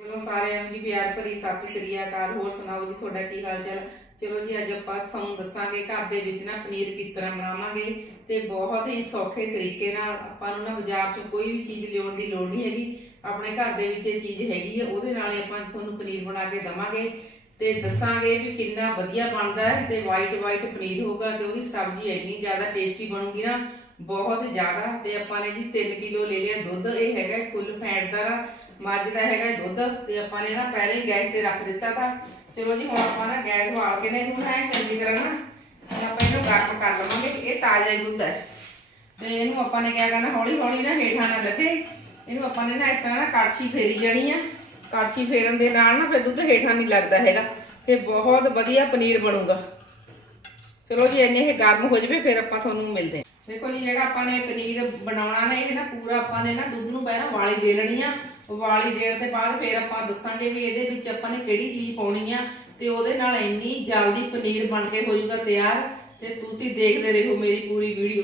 ਚਲੋ ਸਾਰਿਆਂ ਨੂੰ ਜੀ ਪਿਆਰ ਭਰੀ ਸਤਿ ਸ੍ਰੀ ਅਕਾਲ। ਹੋਰ ਸੁਣਾਓ ਜੀ, ਤੁਹਾਡਾ ਕੀ ਹਾਲ ਚਾਲ ਚਲੋ ਜੀ, ਅੱਜ ਆਪਾਂ ਤੁਹਾਨੂੰ ਦੱਸਾਂਗੇ ਘਰ ਦੇ ਵਿੱਚ ਨਾ ਪਨੀਰ ਕਿਸ ਤਰ੍ਹਾਂ ਬਣਾਵਾਂਗੇ ਤੇ ਬਹੁਤ ਹੀ ਸੌਖੇ ਤਰੀਕੇ ਨਾਲ ਆਪਾਂ ਨੂੰ ਨਾ ਬਾਜ਼ਾਰ ਚੋਂ ਕੋਈ ਵੀ ਚੀਜ਼ ਲਿਆਉਣ ਦੀ ਲੋੜ ਨਹੀਂ ਹੈਗੀ। ਆਪਣੇ ਘਰ ਦੇ ਵਿੱਚ ਇਹ ਚੀਜ਼ ਹੈਗੀ ਹੈ, ਉਹਦੇ ਨਾਲ ਹੀ ਆਪਾਂ ਤੁਹਾਨੂੰ ਪਨੀਰ ਬਣਾ ਕੇ ਦਵਾਂਗੇ ਤੇ ਦੱਸਾਂਗੇ ਵੀ ਕਿੰਨਾ ਵਧੀਆ ਬਣਦਾ ਹੈ ਤੇ ਵਾਈਟ ਵਾਈਟ ਪਨੀਰ ਹੋਊਗਾ ਤੇ ਉਹਦੀ ਸਬਜ਼ੀ ਇੰਨੀ ਜ਼ਿਆਦਾ ਟੇਸਟੀ ਬਣੂਗੀ ਨਾ, ਬਹੁਤ ਜ਼ਿਆਦਾ। ਤੇ ਆਪਾਂ ਨੇ ਜੀ 3 ਕਿਲੋ ਲੈ ਲਿਆ ਦੁੱਧ, ਇਹ ਹੈਗਾ ਕੁੱਲ ਫੈਟ ਦਾ ਨਾ। ਮੱਝ ਦਾ ਹੈਗਾ ਇਹ ਦੁੱਧ ਤੇ ਆਪਾਂ ਨੇ ਨਾ ਪਹਿਲੇ ਹੀ ਗੈਸ ਤੇ ਰੱਖ ਦਿੱਤਾ ਤਾਂ। ਚਲੋ ਜੀ, ਹੁਣ ਆਪਾਂ ਨਾ ਗੈਸ ਵਾਲ ਕੇ ਨਾ ਇਹਨੂੰ ਨਾ ਐਂ ਚੰਗੀ ਤਰ੍ਹਾਂ ਨਾ ਆਪਾਂ ਇਹਨੂੰ ਗਰਮ ਕਰ ਲਵਾਂਗੇ, ਇਹ ਤਾਜ਼ਾ ਹੀ ਦੁੱਧ ਹੈ। ਤੇ ਇਹਨੂੰ ਆਪਾਂ ਨੇ ਕਿਆ ਕਰਨਾ ਹੌਲੀ ਹੌਲੀ ਨਾ ਹੇਠਾਂ ਨਾ ਲੱਗੇ। ਇਹਨੂੰ ਆਪਾਂ ਨੇ ਨਾ ਇਸ ਤਰ੍ਹਾਂ ਨਾ ਕੜਛੀ ਫੇਰੀ ਜਾਣੀ ਆ। ਕੜਛੀ ਫੇਰਨ ਦੇ ਨਾਲ ਨਾ ਫਿਰ ਦੁੱਧ ਹੇਠਾਂ ਨਹੀਂ ਲੱਗਦਾ ਹੈਗਾ। ਫਿਰ ਬਹੁਤ ਵਧੀਆ ਪਨੀਰ ਬਣੂਗਾ। ਚਲੋ ਜੀ, ਇੰਨੇ ਇਹ ਗਰਮ ਹੋ ਜਵੇ, ਫਿਰ ਆਪਾਂ ਤੁਹਾਨੂੰ ਮਿਲਦੇ ਹਾਂ। ਦੇਖੋ ਜੀ, ਜਿਹੜਾ ਆਪਾਂ ਨੇ ਪਨੀਰ ਬਣਾਉਣਾ ਨੇ, ਇਹ ਨਾ ਪੂਰਾ ਆਪਾਂ ਨੇ ਨਾ ਦੁੱਧ ਨੂੰ ਪਹਿਲਾਂ ਵਾਲੀ ਦੇ ਲੈਣੀ ਆ। ਵਾਲੀ ਦੇਣ ਤੋਂ ਬਾਅਦ ਫਿਰ ਆਪਾਂ ਦੱਸਾਂਗੇ ਵੀ ਇਹਦੇ ਵਿੱਚ ਆਪਾਂ ਨੇ ਕਿਹੜੀ ਚੀਜ਼ ਪਾਉਣੀ ਆ ਤੇ ਉਹਦੇ ਨਾਲ ਇੰਨੀ ਜਲਦੀ ਪਨੀਰ ਬਣ ਕੇ ਹੋ ਜਾਊਗਾ ਤਿਆਰ ਤੇ ਤੁਸੀਂ ਦੇਖਦੇ ਰਹੋ ਮੇਰੀ ਪੂਰੀ ਵੀਡੀਓ।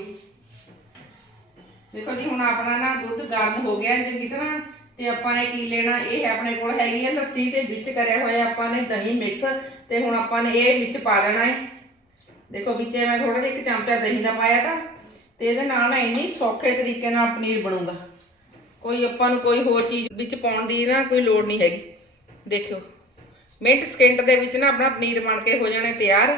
ਦੇਖੋ ਜੀ, ਹੁਣ ਆਪਣਾ ਨਾ ਦੁੱਧ ਗਰਮ ਹੋ ਗਿਆ ਚੰਗੀ ਤਰ੍ਹਾਂ ਤੇ ਆਪਾਂ ਨੇ ਕੀ ਲੈਣਾ? ਇਹ ਆਪਣੇ ਕੋਲ ਹੈਗੀ ਹੈ ਲੱਸੀ ਤੇ ਵਿੱਚ ਕਰਿਆ ਹੋਇਆ ਆਪਾਂ ਨੇ ਦਹੀਂ ਮਿਕਸ ਤੇ ਹੁਣ ਆਪਾਂ ਨੇ ਇਹ ਵਿੱਚ ਪਾ ਦੇਣਾ ਹੈ ਦੇਖੋ, ਵਿੱਚੇ ਮੈਂ ਥੋੜਾ ਜਿਹਾ ਇੱਕ ਚਮਚਾ ਦਹੀਂ ਦਾ ਪਾਇਆ ਤਾਂ ਤੇ ਇਹਦੇ ਨਾਲ ਨਾ ਇੰਨੀ ਸੌਖੇ ਤਰੀਕੇ ਨਾਲ ਪਨੀਰ ਬਣੂਗਾ। ਕੋਈ ਆਪਾਂ ਨੂੰ ਕੋਈ ਹੋਰ ਚੀਜ਼ ਵਿੱਚ ਪਾਉਣ ਦੀ ਨਾ ਕੋਈ ਲੋੜ ਨਹੀਂ ਹੈਗੀ। ਦੇਖਿਓ, ਮਿੰਟ ਸਕਿੰਟ ਦੇ ਵਿੱਚ ਨਾ ਆਪਣਾ ਪਨੀਰ ਬਣ ਕੇ ਹੋ ਜਾਣਾ ਤਿਆਰ।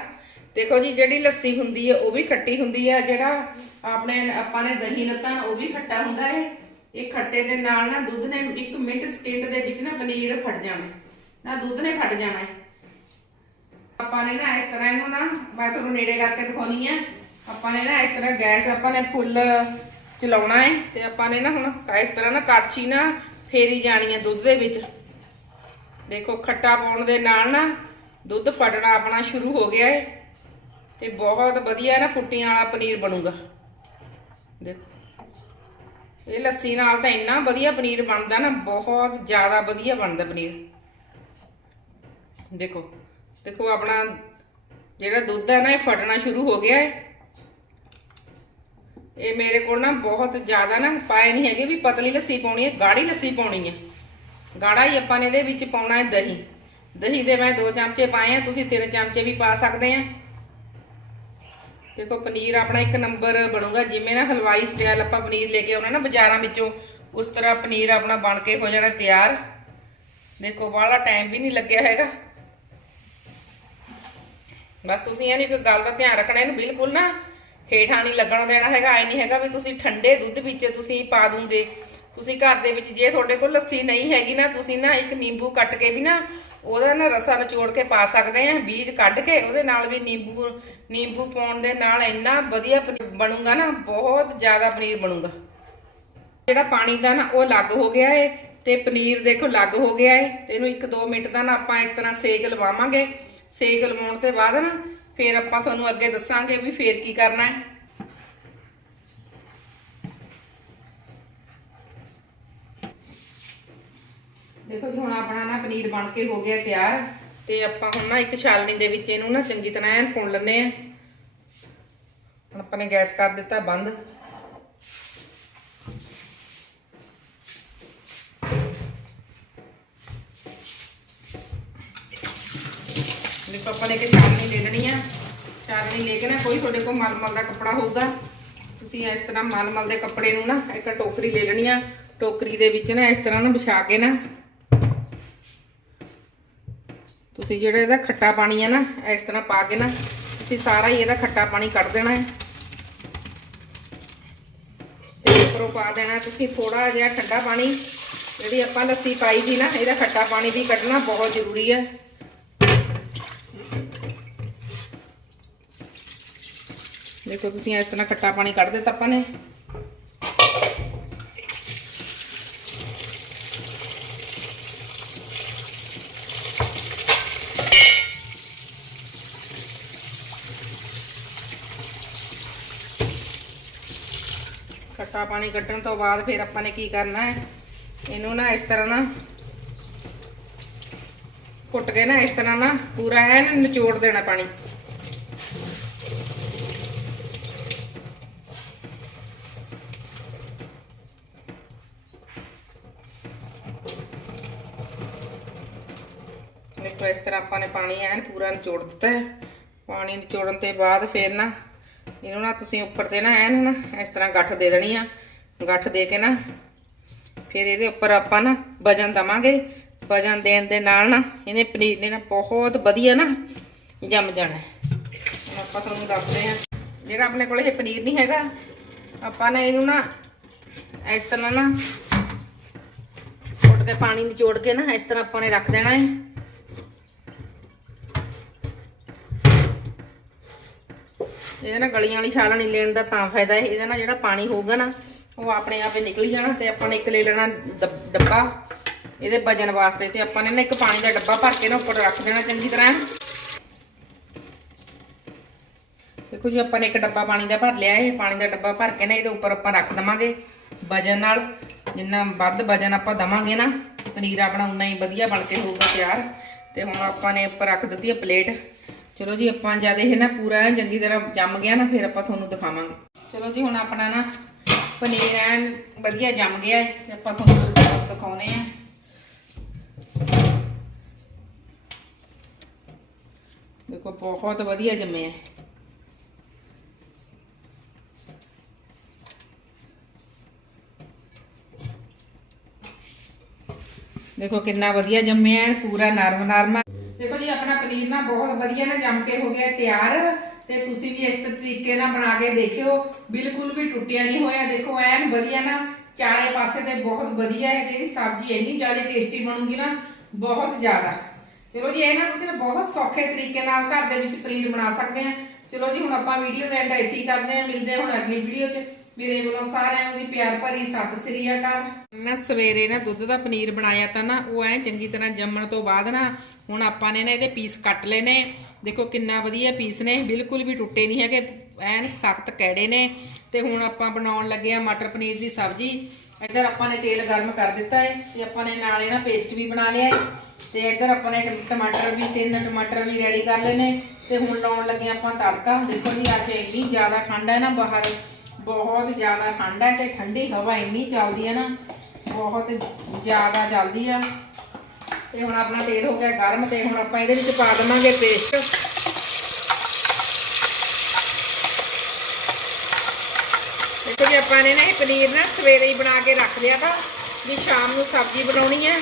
ਦੇਖੋ ਜੀ, ਜਿਹੜੀ ਲੱਸੀ ਹੁੰਦੀ ਹੈ, ਉਹ ਵੀ ਖੱਟੀ ਹੁੰਦੀ ਹੈ, ਜਿਹੜਾ ਆਪਣੇ ਆਪਾਂ ਨੇ ਦਹੀਂ ਲੱਤਾ, ਉਹ ਵੀ ਖੱਟਾ ਹੁੰਦਾ ਹੈ। ਇਹ ਖੱਟੇ ਦੇ ਨਾਲ ਨਾ ਦੁੱਧ ਨੇ 1 ਮਿੰਟ ਸਕਿੰਟ ਦੇ ਵਿੱਚ ਨਾ ਪਨੀਰ ਫਟ ਜਾਣਾ ਨਾ ਦੁੱਧ ਨੇ ਫਟ ਜਾਣਾ ਆਪਾਂ ਨੇ ਨਾ ਇਸ ਤਰ੍ਹਾਂ ਇਹਨੂੰ ਨਾ, ਮੈਂ ਤੁਹਾਨੂੰ ਨੇੜੇ ਕਰਕੇ ਦਿਖਾਉਣੀ ਆ ਆਪਾਂ ਨੇ ਨਾ ਇਸ ਤਰ੍ਹਾਂ ਗੈਸ, ਆਪਾਂ ਨੇ ਫੁੱਲ ਚਲਾਉਣਾ ਹੈ ਤੇ ਆਪਾਂ ਨੇ ਨਾ ਹੁਣ ਇਸ ਤਰ੍ਹਾਂ ਨਾ ਕੜਛੀ ਨਾ ਫੇਰੀ ਜਾਣੀ ਹੈ ਦੁੱਧ ਦੇ ਵਿੱਚ। ਦੇਖੋ ਖੱਟਾ ਪਾਉਣ ਦੇ ਨਾਲ ਨਾ ਦੁੱਧ ਫਟਣਾ ਆਪਣਾ ਸ਼ੁਰੂ ਹੋ ਗਿਆ ਹੈ ਤੇ ਬਹੁਤ ਵਧੀਆ ਨਾ ਫੁੱਟੀਆਂ ਵਾਲਾ ਪਨੀਰ ਬਣੂਗਾ। ਦੇਖੋ। ਇਹ ਲੱਸੀ ਨਾਲ ਤਾਂ ਇੰਨਾ ਵਧੀਆ ਪਨੀਰ ਬਣਦਾ ਨਾ, ਬਹੁਤ ਜ਼ਿਆਦਾ ਵਧੀਆ ਬਣਦਾ ਪਨੀਰ। ਦੇਖੋ। ਦੇਖੋ ਆਪਣਾ ਜਿਹੜਾ ਦੁੱਧ ਹੈ ਨਾ, ਇਹ ਫਟਣਾ ਸ਼ੁਰੂ ਹੋ ਗਿਆ ਹੈ। ਇਹ ਮੇਰੇ ਕੋਲ ਨਾ ਬਹੁਤ ਜ਼ਿਆਦਾ ਨਾ ਪਾਏ ਨਹੀਂ ਹੈਗੇ ਵੀ ਪਤਲੀ ਲੱਸੀ ਪਾਉਣੀ ਹੈ, ਗਾੜੀ ਲੱਸੀ ਪਾਉਣੀ ਹੈ। ਗਾੜਾ ਹੀ ਆਪਾਂ ਨੇ ਇਹਦੇ ਵਿੱਚ ਪਾਉਣਾ ਹੈ ਦਹੀਂ। ਦਹੀਂ ਦੇ ਮੈਂ 2 ਚਮਚੇ ਪਾਏ ਆ, ਤੁਸੀਂ 3 ਚਮਚੇ ਵੀ ਪਾ ਸਕਦੇ ਆ। ਦੇਖੋ, ਪਨੀਰ ਆਪਣਾ ਇੱਕ ਨੰਬਰ ਬਣੂਗਾ, ਜਿਵੇਂ ਨਾ ਹਲਵਾਈ ਸਟਾਈਲ ਆਪਾਂ ਪਨੀਰ ਲੈ ਕੇ ਆਉਣਾ ਨਾ ਬਾਜ਼ਾਰਾਂ ਵਿੱਚੋਂ, ਉਸ ਤਰ੍ਹਾਂ ਪਨੀਰ ਆਪਣਾ ਬਣ ਕੇ ਹੋ ਜਾਣਾ ਤਿਆਰ। ਦੇਖੋ, ਵਾਲਾ ਟਾਈਮ ਵੀ ਨਹੀਂ ਲੱਗਿਆ ਹੈਗਾ। ਬਸ ਤੁਸੀਂ ਇਹਨੂੰ ਇੱਕ ਗੱਲ ਦਾ ਧਿਆਨ ਰੱਖਣਾ, ਇਹਨੂੰ ਬਿਲਕੁਲ ਨਾ ਹੇਠਾਂ ਨਹੀਂ ਲੱਗਣ ਦੇਣਾ ਹੈਗਾ, ਐ ਨਹੀਂ ਹੈਗਾ ਵੀ ਤੁਸੀਂ ਠੰਡੇ ਦੁੱਧ ਵਿੱਚ ਤੁਸੀਂ ਪਾ ਦੋਗੇ। ਤੁਸੀਂ ਘਰ ਦੇ ਵਿੱਚ ਜੇ ਤੁਹਾਡੇ ਕੋਲ ਲੱਸੀ ਨਹੀਂ ਹੈਗੀ ਨਾ, ਤੁਸੀਂ ਨਾ ਇੱਕ ਨਿੰਬੂ ਕੱਟ ਕੇ ਵੀ ਨਾ ਉਹਦਾ ਨਾ ਰਸਾ ਨਿਚੋੜ ਕੇ ਪਾ ਸਕਦੇ ਆ, ਬੀਜ ਕੱਢ ਕੇ ਉਹਦੇ ਨਾਲ ਵੀ ਨਿੰਬੂ ਨਿੰਬੂ ਪਾਉਣ ਦੇ ਨਾਲ ਇੰਨਾ ਵਧੀਆ ਪਨੀਰ ਬਣੂਗਾ ਨਾ, ਬਹੁਤ ਜ਼ਿਆਦਾ ਪਨੀਰ ਬਣੂਗਾ। ਜਿਹੜਾ ਪਾਣੀ ਦਾ ਨਾ ਉਹ ਲੱਗ ਹੋ ਗਿਆ ਏ ਤੇ ਪਨੀਰ ਦੇਖੋ ਲੱਗ ਹੋ ਗਿਆ ਏ। ਤੇ ਇਹਨੂੰ 1-2 ਮਿੰਟ ਦਾ ਨਾ ਆਪਾਂ ਇਸ ਤਰ੍ਹਾਂ ਸੇਕ ਲਵਾਵਾਂਗੇ। ਸੇਕ ਲਵਾਉਣ ਤੋਂ ਬਾਅਦ ਨਾ ਫਿਰ ਆਪਾਂ ਤੁਹਾਨੂੰ ਅੱਗੇ ਦੱਸਾਂਗੇ ਵੀ ਫੇਰ ਕੀ ਕਰਨਾ ਹੈ। ਦੇਖੋ ਜੀ, ਹੁਣ ਆਪਣਾ ਨਾ ਪਨੀਰ ਬਣ ਕੇ ਹੋ ਗਿਆ ਤਿਆਰ ਤੇ ਆਪਾਂ ਹੁਣ ਨਾ ਇੱਕ ਛਾਲਣੀ ਦੇ ਵਿੱਚ ਇਹਨੂੰ ਨਾ ਚੰਗੀ ਤਰ੍ਹਾਂ ਐਨ ਭੁੰਨ ਲੈਣੇ ਆ ਹੁਣ ਆਪਾਂ ਨੇ ਗੈਸ ਕਰ ਦਿੱਤਾ ਬੰਦ। ਦੇਖੋ, ਆਪਾਂ ਨੇ ਇੱਕ ਚਾਰਨੀ ਲੈ ਲੈਣੀ ਆ। ਚਾਰਨੀ ਲੈ ਕੇ ਨਾ ਕੋਈ ਤੁਹਾਡੇ ਕੋਲ ਮਲਮਲ ਦਾ ਕੱਪੜਾ ਹੋਊਗਾ। ਤੁਸੀਂ ਇਸ ਤਰ੍ਹਾਂ ਮਲਮਲ ਦੇ ਕੱਪੜੇ ਨੂੰ ਨਾ ਇੱਕ ਟੋਕਰੀ ਲੈ ਲੈਣੀ ਆ। ਟੋਕਰੀ ਦੇ ਵਿੱਚ ਨਾ ਇਸ ਤਰ੍ਹਾਂ ਨਾ ਵਿਛਾ ਕੇ ਨਾ ਤੁਸੀਂ ਜਿਹੜਾ ਇਹਦਾ ਖੱਟਾ ਪਾਣੀ ਆ ਨਾ, ਇਸ ਤਰ੍ਹਾਂ ਪਾ ਕੇ ਨਾ ਤੁਸੀਂ ਸਾਰਾ ਹੀ ਇਹਦਾ ਖੱਟਾ ਪਾਣੀ ਕੱਢ ਦੇਣਾ ਹੈ। ਤੇ ਉੱਪਰੋਂ ਪਾ ਦੇਣਾ ਤੁਸੀਂ ਥੋੜਾ ਜਿਹਾ ਠੰਡਾ ਪਾਣੀ। ਜਿਹੜੀ ਆਪਾਂ ਲੱਸੀ ਪਾਈ ਸੀ ਨਾ, ਇਹਦਾ ਖੱਟਾ ਪਾਣੀ ਵੀ ਕੱਢਣਾ ਬਹੁਤ ਜ਼ਰੂਰੀ ਹੈ। ਦੇਖੋ ਤੁਸੀਂ ਇਸ ਤਰ੍ਹਾਂ ਖੱਟਾ ਪਾਣੀ ਕੱਢ ਦਿੱਤਾ ਆਪਾਂ ਨੇ। ਖੱਟਾ ਪਾਣੀ ਕੱਢਣ ਤੋਂ ਬਾਅਦ ਫਿਰ ਆਪਾਂ ਨੇ ਕੀ ਕਰਨਾ ਹੈ? ਇਹਨੂੰ ਨਾ ਇਸ ਤਰ੍ਹਾਂ ਨਾ ਕੁੱਟ ਕੇ ਨਾ ਇਸ ਤਰ੍ਹਾਂ ਨਾ ਪੂਰਾ ਐਨ ਨਿਚੋੜ ਦੇਣਾ ਪਾਣੀ ਦੇਖੋ ਇਸ ਤਰ੍ਹਾਂ ਆਪਾਂ ਨੇ ਪਾਣੀ ਐਨ ਪੂਰਾ ਨਿਚੋੜ ਦਿੱਤਾ ਹੈ। ਪਾਣੀ ਨਿਚੋੜਨ ਤੋਂ ਬਾਅਦ ਫਿਰ ਨਾ ਇਹਨੂੰ ਨਾ ਤੁਸੀਂ ਉੱਪਰ ਤੇ ਨਾ ਐਨ ਨਾ ਇਸ ਤਰ੍ਹਾਂ ਗੱਠ ਦੇ ਦੇਣੀ ਆ। ਗੱਠ ਦੇ ਕੇ ਨਾ ਫਿਰ ਇਹਦੇ ਉੱਪਰ ਆਪਾਂ ਨਾ ਵਜਨ ਦਵਾਂਗੇ। ਵਜਨ ਦੇਣ ਦੇ ਨਾਲ ਨਾ ਇਹਨੇ ਪਨੀਰ ਨੇ ਨਾ ਬਹੁਤ ਵਧੀਆ ਨਾ ਜੰਮ ਜਾਣਾ ਆਪਾਂ ਤੁਹਾਨੂੰ ਦੱਸਦੇ ਹਾਂ। ਜਿਹੜਾ ਆਪਣੇ ਕੋਲ ਇਹ ਪਨੀਰ ਨਹੀਂ ਹੈਗਾ, ਆਪਾਂ ਨੇ ਇਹਨੂੰ ਨਾ ਇਸ ਤਰ੍ਹਾਂ ਨਾ ਉੱਟ ਕੇ ਪਾਣੀ ਨਿਚੋੜ ਕੇ ਨਾ ਇਸ ਤਰ੍ਹਾਂ ਆਪਾਂ ਨੇ ਰੱਖ ਦੇਣਾ ਹੈ। ਇਹਦੇ ਨਾਲ ਗਲੀਆਂ ਵਾਲੀ ਛਾਲ ਨਹੀਂ ਲੈਣ ਦਾ ਤਾਂ ਫਾਇਦਾ ਹੈ ਇਹਦਾ ਨਾਲ ਜਿਹੜਾ ਪਾਣੀ ਹੋਊਗਾ ਨਾ, ਉਹ ਆਪਣੇ ਆਪੇ ਨਿਕਲ ਜਾਣਾ ਤੇ ਆਪਾਂ ਨੇ ਇੱਕ ਲੈ ਲੈਣਾ ਡੱਬਾ। ਇਹਦੇ ਵਜਨ ਵਾਸਤੇ ਤੇ ਆਪਾਂ ਨੇ ਨਾ ਇੱਕ ਪਾਣੀ ਦਾ ਡੱਬਾ ਭਰ ਕੇ ਨਾ ਉੱਪਰ ਰੱਖ ਦੇਣਾ ਚੰਗੀ ਤਰ੍ਹਾਂ। ਦੇਖੋ ਜੀ, ਆਪਾਂ ਨੇ ਇੱਕ ਡੱਬਾ ਪਾਣੀ ਦਾ ਭਰ ਲਿਆ, ਇਹ ਪਾਣੀ ਦਾ ਡੱਬਾ ਭਰ ਕੇ ਨਾ ਇਹਦੇ ਉੱਪਰ ਆਪਾਂ ਰੱਖ ਦਵਾਂਗੇ ਵਜਨ ਨਾਲ। ਜਿੰਨਾ ਵੱਧ ਵਜਨ ਆਪਾਂ ਦਵਾਂਗੇ ਨਾ, ਪਨੀਰ ਆਪਣਾ ਉਨਾ ਹੀ ਵਧੀਆ ਬਣ ਕੇ ਹੋਊਗਾ ਤਿਆਰ। ਤੇ ਹੁਣ ਆਪਾਂ ਨੇ ਉੱਪਰ ਰੱਖ ਦਿੱਤੀ ਹੈ ਪਲੇਟ। ਚਲੋ ਜੀ, ਆਪਾਂ ਜਦ ਇਹ ਨਾ ਪੂਰਾ ਚੰਗੀ ਤਰ੍ਹਾਂ ਜੰਮ ਗਿਆ ਨਾ, ਫਿਰ ਆਪਾਂ ਤੁਹਾਨੂੰ ਦਿਖਾਵਾਂਗੇ। ਚਲੋ ਜੀ, ਹੁਣ ਆਪਣਾ ਨਾ ਪਨੀਰ ਐਨ ਵਧੀਆ ਜੰਮ ਗਿਆ ਹੈ, ਤੇ ਆਪਾਂ ਤੁਹਾਨੂੰ ਦਿਖਾਉਨੇ ਆ। ਦੇਖੋ, ਬਹੁਤ ਵਧੀਆ ਜੰਮਿਆ ਹੈ ਦੇਖੋ, ਕਿੰਨਾ ਵਧੀਆ ਜੰਮਿਆ ਪੂਰਾ ਨਰਮ ਨਰਮ ਹੈ। ਦੇਖੋ ਜੀ ਆਪਣਾ ਪਨੀਰ ਨਾ ਬਹੁਤ ਵਧੀਆ ਨਾ ਜੰਮ ਕੇ ਹੋ ਗਿਆ, ਤਿਆਰ। ਤੇ ਤੁਸੀਂ ਵੀ ਇਸ ਤਰੀਕੇ ਨਾਲ ਬਣਾ ਕੇ ਦੇਖਿਓ। ਬਿਲਕੁਲ ਵੀ ਟੁੱਟਿਆ ਨਹੀਂ ਹੋਇਆ। ਦੇਖੋ, ਐਨ ਵਧੀਆ ਨਾ, ਚਾਰੇ ਪਾਸੇ ਤੇ ਬਹੁਤ ਵਧੀਆ ਹੈ ਇਹਦੀ ਸਬਜ਼ੀ, ਇੰਨੀ ਜ਼ਿਆਦਾ ਟੇਸਟੀ ਬਣੂਗੀ ਨਾ, ਬਹੁਤ ਜ਼ਿਆਦਾ। ਚਲੋ ਜੀ, ਇਹ ਨਾ ਤੁਸੀਂ ਨਾ ਬਹੁਤ ਸੌਖੇ ਤਰੀਕੇ ਨਾਲ ਘਰ ਦੇ ਵਿੱਚ ਪਨੀਰ ਬਣਾ ਸਕਦੇ ਆ। ਚਲੋ ਜੀ, ਹੁਣ ਆਪਾਂ ਵੀਡੀਓ ਦਾ ਐਂਡ ਇੱਥੇ ਕਰਦੇ ਆ। ਮਿਲਦੇ ਹਾਂ ਹੁਣ ਅਗਲੀ ਵੀਡੀਓ 'ਚ। ਮੇਰੇ ਵੱਲੋਂ ਸਾਰਿਆਂ ਨੂੰ ਜੀ ਪਿਆਰ ਭਰੀ ਸਤਿ ਸ੍ਰੀ ਅਕਾਲ। ਨਾ ਸਵੇਰੇ ਨਾ ਦੁੱਧ ਦਾ ਪਨੀਰ ਬਣਾਇਆ ਤਾਂ ਨਾ, ਉਹ ਐ ਚੰਗੀ ਤਰ੍ਹਾਂ ਜੰਮਣ ਤੋਂ ਬਾਅਦ ਨਾ, ਹੁਣ ਆਪਾਂ ਨੇ ਨਾ ਇਹਦੇ ਪੀਸ ਕੱਟ ਲਏ ਨੇ ਦੇਖੋ ਕਿੰਨਾ ਵਧੀਆ ਪੀਸ ਨੇ, ਬਿਲਕੁਲ ਵੀ ਟੁੱਟੇ ਨਹੀਂ ਹੈਗੇ, ਐਨ ਸਖਤ ਕੈੜੇ ਨੇ। ਤੇ ਹੁਣ ਆਪਾਂ ਬਣਾਉਣ ਲੱਗੇ ਆ ਮਟਰ ਪਨੀਰ ਦੀ ਸਬਜ਼ੀ। ਇੱਧਰ ਆਪਾਂ ਨੇ ਤੇਲ ਗਰਮ ਕਰ ਦਿੱਤਾ ਹੈ ਤੇ ਆਪਾਂ ਨੇ ਨਾਲ ਇਹਨਾਂ ਪੇਸਟ ਵੀ ਬਣਾ ਲਿਆ ਹੈ ਤੇ ਇੱਧਰ ਆਪਾਂ ਨੇ ਟਮਾਟਰ ਵੀ, ਤਿੰਨ ਟਮਾਟਰ ਵੀ ਰੈਡੀ ਕਰ ਲਏ ਨੇ ਤੇ ਹੁਣ ਲਾਉਣ ਲੱਗੇ ਆਪਾਂ ਤੜਕਾ। ਦੇਖੋ ਜੀ, ਅੱਜ ਇੰਨੀ ਜ਼ਿਆਦਾ ਠੰਡ ਹੈ ਨਾ ਬਾਹਰ। ਬਹੁਤ ਜ਼ਿਆਦਾ ਠੰਡ ਹੈ ਤੇ ਠੰਡੀ ਹਵਾ ਇੰਨੀ ਚੱਲਦੀ ਹੈ ਨਾ, ਬਹੁਤ ਜ਼ਿਆਦਾ ਚੱਲਦੀ ਆ। ਤੇ ਹੁਣ ਆਪਣਾ ਤੇਲ ਹੋ ਗਿਆ ਗਰਮ ਤੇ ਹੁਣ ਆਪਾਂ ਇਹਦੇ ਵਿੱਚ ਪਾ ਦੇਵਾਂਗੇ ਪੇਸਟ ਦੇਖੋ ਜੀ, ਆਪਾਂ ਨੇ ਨਾ ਇਹ ਪਨੀਰ ਨਾ ਸਵੇਰੇ ਹੀ ਬਣਾ ਕੇ ਰੱਖ ਲਿਆ ਤਾਂ ਵੀ ਸ਼ਾਮ ਨੂੰ ਸਬਜ਼ੀ ਬਣਾਉਣੀ ਹੈ।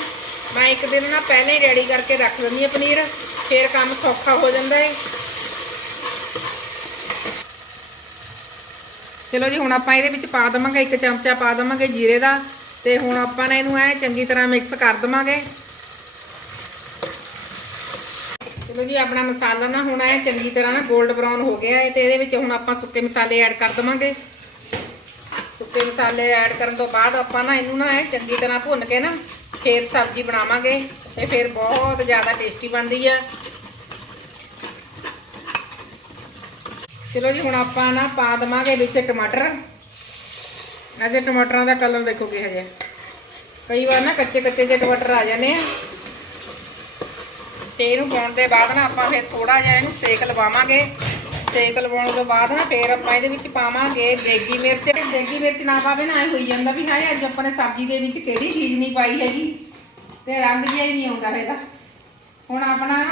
ਮੈਂ ਇੱਕ ਦਿਨ ਨਾ ਪਹਿਲਾਂ ਹੀ ਰੈਡੀ ਕਰਕੇ ਰੱਖ ਦਿੰਦੀ ਹਾਂ ਪਨੀਰ, ਫਿਰ ਕੰਮ ਸੌਖਾ ਹੋ ਜਾਂਦਾ ਹੈ ਚਲੋ ਜੀ, ਹੁਣ ਆਪਾਂ ਇਹਦੇ ਵਿੱਚ ਪਾ ਦਵਾਂਗੇ, ਇੱਕ ਚਮਚਾ ਪਾ ਦਵਾਂਗੇ ਜੀਰੇ ਦਾ ਤੇ ਹੁਣ ਆਪਾਂ ਨੇ ਇਹਨੂੰ ਐ ਚੰਗੀ ਤਰ੍ਹਾਂ ਮਿਕਸ ਕਰ ਦਵਾਂਗੇ। ਚਲੋ ਜੀ, ਆਪਣਾ ਮਸਾਲਾ ਨਾ ਹੁਣ ਐ ਚੰਗੀ ਤਰ੍ਹਾਂ ਨਾ 골ਡ ਬਰਾਊਨ ਹੋ ਗਿਆ ਹੈ ਤੇ ਇਹਦੇ ਵਿੱਚ ਹੁਣ ਆਪਾਂ ਸੁੱਕੇ ਮਸਾਲੇ ਐਡ ਕਰ ਦਵਾਂਗੇ। ਸੁੱਕੇ ਮਸਾਲੇ ਐਡ ਕਰਨ ਤੋਂ ਬਾਅਦ ਆਪਾਂ ਨਾ ਇਹਨੂੰ ਨਾ ਐ ਚੰਗੀ ਤਰ੍ਹਾਂ ਭੁੰਨ ਕੇ ਨਾ ਫੇਰ ਸਬਜ਼ੀ ਬਣਾਵਾਂਗੇ ਤੇ ਫਿਰ ਬਹੁਤ ਜ਼ਿਆਦਾ ਟੇਸਟੀ ਬਣਦੀ ਆ। ਚਲੋ ਜੀ, ਹੁਣ ਆਪਾਂ ਨਾ ਪਾ ਦਵਾਂਗੇ ਵਿੱਚ ਟਮਾਟਰ। ਅਜੇ ਟਮਾਟਰਾਂ ਦਾ ਕਲਰ ਦੇਖੋ ਕਿਹੋ ਜਿਹਾ ਕਈ ਵਾਰ ਨਾ ਕੱਚੇ ਕੱਚੇ ਜਿਹੇ ਟਮਾਟਰ ਆ ਜਾਂਦੇ ਆ। ਤੇ ਇਹਨੂੰ ਪਾਉਣ ਦੇ ਬਾਅਦ ਨਾ ਆਪਾਂ ਫਿਰ ਥੋੜਾ ਜਿਹਾ ਇਹਨੂੰ ਸੇਕ ਲਵਾਵਾਂਗੇ। ਸੇਕ ਲਵਾਉਣ ਤੋਂ ਬਾਅਦ ਨਾ ਫਿਰ ਆਪਾਂ ਇਹਦੇ ਵਿੱਚ ਪਾਵਾਂਗੇ ਦੇਗੀ ਮਿਰਚ। ਦੇਗੀ ਮਿਰਚ ਨਾ ਪਾਵੇ ਨਾ ਐ ਹੋਈ ਜਾਂਦਾ ਵੀ ਹਾਏ, ਅੱਜ ਆਪਾਂ ਨੇ ਸਬਜ਼ੀ ਦੇ ਵਿੱਚ ਕਿਹੜੀ ਚੀਜ਼ ਨਹੀਂ ਪਾਈ ਹੈਗੀ। ਤੇ ਰੰਗ ਜਿਹਾ ਹੀ ਨਹੀਂ ਆਉਂਦਾ ਹੈਗਾ। ਹੁਣ ਆਪਣਾ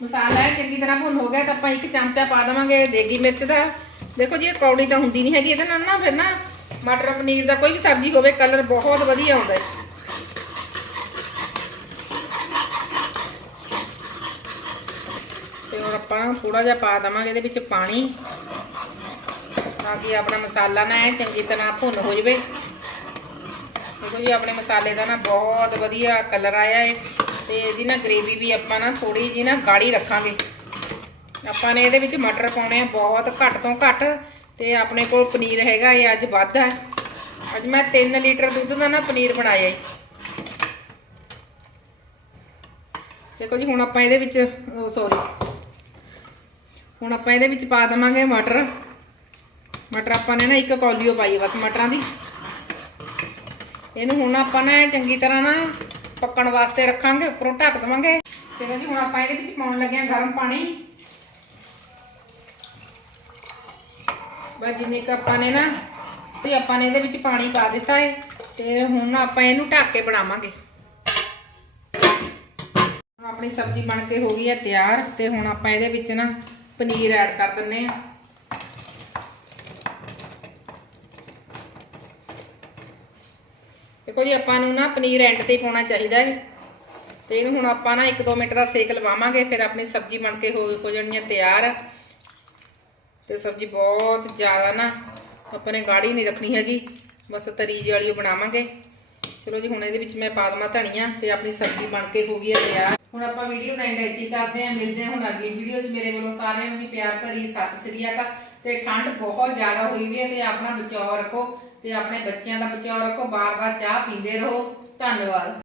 ਮਸਾਲਾ ਇਹ ਚੰਗੀ ਤਰ੍ਹਾਂ ਭੁੰਨ ਹੋ ਗਿਆ ਤਾਂ ਆਪਾਂ ਇੱਕ ਚਮਚਾ ਪਾ ਦੇਵਾਂਗੇ ਦੇਗੀ ਮਿਰਚ ਦਾ। ਦੇਖੋ ਜੀ, ਇਹ ਕੌੜੀ ਤਾਂ ਹੁੰਦੀ ਨਹੀਂ ਹੈਗੀ, ਇਹਦੇ ਨਾਲ ਨਾ ਫਿਰ ਨਾ ਮਟਰ ਪਨੀਰ ਦਾ ਕੋਈ ਵੀ ਸਬਜ਼ੀ ਹੋਵੇ, ਕਲਰ ਬਹੁਤ ਵਧੀਆ ਆਉਂਦਾ ਹੈ। ਤੇ ਹੁਣ ਆਪਾਂ ਥੋੜਾ ਜਿਹਾ ਪਾ ਦੇਵਾਂਗੇ ਇਹਦੇ ਵਿੱਚ ਪਾਣੀ, ਤਾਂ ਕਿ ਆਪਣਾ ਮਸਾਲਾ ਨਾ ਇਹ ਚੰਗੀ ਤਰ੍ਹਾਂ ਭੁੰਨ ਹੋ ਜਾਵੇ। ਦੇਖੋ ਜੀ, ਆਪਣੇ ਮਸਾਲੇ ਦਾ ਨਾ ਬਹੁਤ ਵਧੀਆ ਕਲਰ ਆਇਆ ਹੈ। ਤੇ ਇਹਦੀ ਨਾ ਗ੍ਰੇਵੀ ਵੀ ਆਪਾਂ ਨਾ ਥੋੜੀ ਜੀ ਨਾ ਗਾੜੀ ਰੱਖਾਂਗੇ। ਆਪਾਂ ਨੇ ਇਹਦੇ ਵਿੱਚ ਮਟਰ ਪਾਉਣੇ ਆ ਬਹੁਤ ਘੱਟ ਤੋਂ ਘੱਟ ਤੇ ਆਪਣੇ ਕੋਲ ਪਨੀਰ ਹੈਗਾ ਇਹ ਅੱਜ ਵੱਧ ਹੈ ਅੱਜ ਮੈਂ 3 ਲੀਟਰ ਦੁੱਧ ਦਾ ਨਾ ਪਨੀਰ ਬਣਾਇਆ ਹੈ ਦੇਖੋ ਜੀ, ਹੁਣ ਆਪਾਂ ਇਹਦੇ ਵਿੱਚ ਸੌਰੀ ਹੁਣ ਆਪਾਂ ਇਹਦੇ ਵਿੱਚ ਪਾ ਦਵਾਂਗੇ ਮਟਰ। ਮਟਰ ਆਪਾਂ ਨੇ ਨਾ ਇੱਕ ਕੌਲੀਓ ਪਾਈ ਬਸ ਮਟਰਾਂ ਦੀ। ਇਹਨੂੰ ਹੁਣ ਆਪਾਂ ਨਾ ਚੰਗੀ ਤਰ੍ਹਾਂ ਨਾ ਪੱਕਣ ਵਾਸਤੇ ਰੱਖਾਂਗੇ, ਉੱਪਰੋਂ ਢੱਕ ਦਵਾਂਗੇ। ਚਲੋ ਜੀ, ਹੁਣ ਆਪਾਂ ਇਹਦੇ ਵਿੱਚ ਪਾਉਣ ਲੱਗੇ ਹਾਂ ਗਰਮ ਪਾਣੀ। ਬਸ ਜਿੰਨੇ ਕ ਆਪਾਂ ਨੇ ਨਾ, ਤੇ ਆਪਾਂ ਨੇ ਇਹਦੇ ਵਿੱਚ ਪਾਣੀ ਪਾ ਦਿੱਤਾ ਹੈ ਤੇ ਹੁਣ ਆਪਾਂ ਇਹਨੂੰ ਢੱਕ ਕੇ ਬਣਾਵਾਂਗੇ। ਆਪਣੀ ਸਬਜ਼ੀ ਬਣ ਕੇ ਹੋ ਗਈ ਹੈ ਤਿਆਰ, ਤੇ ਹੁਣ ਆਪਾਂ ਇਹਦੇ ਵਿੱਚ ਨਾ ਪਨੀਰ ਐਡ ਕਰ ਦਿੰਨੇ ਆ ਦੇਖੋ ਜੀ, ਆਪਾਂ ਨੂੰ ਨਾ ਪਨੀਰ ਐਂਡ ਤੇ ਪਾਉਣਾ ਚਾਹੀਦਾ ਹੈ ਤੇ ਇਹਨੂੰ ਹੁਣ ਆਪਾਂ ਨਾ 1-2 ਮਿੰਟ ਦਾ ਸੇਕ ਲਵਾਵਾਂਗੇ, ਫਿਰ ਆਪਣੀ ਸਬਜ਼ੀ ਬਣ ਕੇ ਹੋ ਹੋ ਜਾਣੀ ਹੈ ਤਿਆਰ। ਤੇ ਸਬਜ਼ੀ ਬਹੁਤ ਜ਼ਿਆਦਾ ਨਾ ਆਪਾਂ ਨੇ ਗਾੜੀ ਨਹੀਂ ਰੱਖਣੀ ਹੈਗੀ। ਬਸ ਤਰੀ ਵਾਲੀ ਓ ਬਣਾਵਾਂਗੇ। ਚਲੋ ਜੀ, ਹੁਣ ਇਹਦੇ ਵਿੱਚ ਮੈਂ ਪਾ ਦਵਾਂ ਧਨੀਆ ਤੇ ਆਪਣੀ ਸਬਜ਼ੀ ਬਣ ਕੇ ਹੋ ਗਈ ਹੈ ਤਿਆਰ। ਹੁਣ ਆਪਾਂ ਵੀਡੀਓ ਦਾ ਐਂਡ ਇੱਥੇ ਕਰਦੇ ਹਾਂ। ਮਿਲਦੇ ਹਾਂ ਹੁਣ ਅਗਲੀ ਵੀਡੀਓ 'ਚ। ਮੇਰੇ ਵੱਲੋਂ ਸਾਰਿਆਂ ਨੂੰ ਪਿਆਰ ਭਰੀ ਸਤਿ ਸ੍ਰੀ ਅਕਾਲ। ਤੇ ਠੰਡ ਬਹੁਤ ਜ਼ਿਆਦਾ ਹੋਈ ਵੀ ਹੈ ਤੇ ਆਪਣਾ ਬਚਾਓ ਰੱਖੋ। ਤੇ ਆਪਣੇ ਬੱਚਿਆਂ ਦਾ ਬਚਾਓ ਰੱਖੋ ਬਾਰ-ਬਾਰ ਚਾਹ ਪੀਂਦੇ ਰਹੋ। ਧੰਨਵਾਦ।